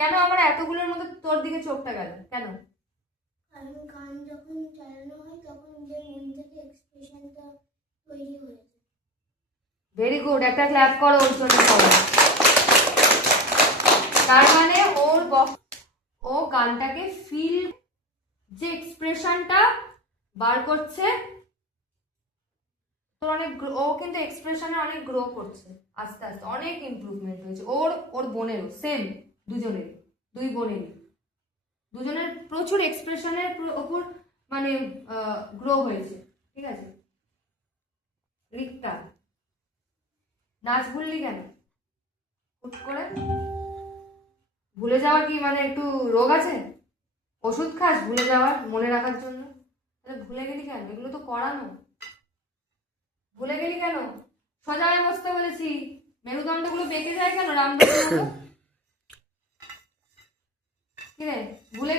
কেন আমার এতগুলোর মধ্যে তোর দিকে চোখটা গেল কেন? কারণ গান যখন চালানো হয় তখন নিজের মন থেকে এক্সপ্রেশনটা তৈরি হয়ে যায়। ভেরি গুড, একটা ক্ল্যাপ করো ওর জন্য। তার মানে ও গানটাকে ফিল, যে এক্সপ্রেশনটা বার করছে তোর অনেক, ও কিন্তু এক্সপ্রেশনে অনেক গ্রো করছে আস্তে আস্তে, অনেক ইমপ্রুভমেন্ট হয়েছে ওর বোনেরও সেম, দুই বোনেরই দুজনের প্রচুর এক্সপ্রেশনের ওপর মানে গ্রো হয়েছে। ঠিক আছে রিক্তা, নাচ ভুললি কেন হুট করে? ভুলে যাওয়া কি মানে একটু রোগ আছে? ওষুধ খাস ভুলে যাওয়ার, মনে রাখার জন্য? তাহলে ভুলে গেলি কেন? এগুলো তো করানো। ভুলে গেলি কেন? সোজা হয়ে বসতে বলেছি, মেরুদণ্ডগুলো বেঁকে যায় কেন রামদণ্ডের মতো? কি রে ভুলে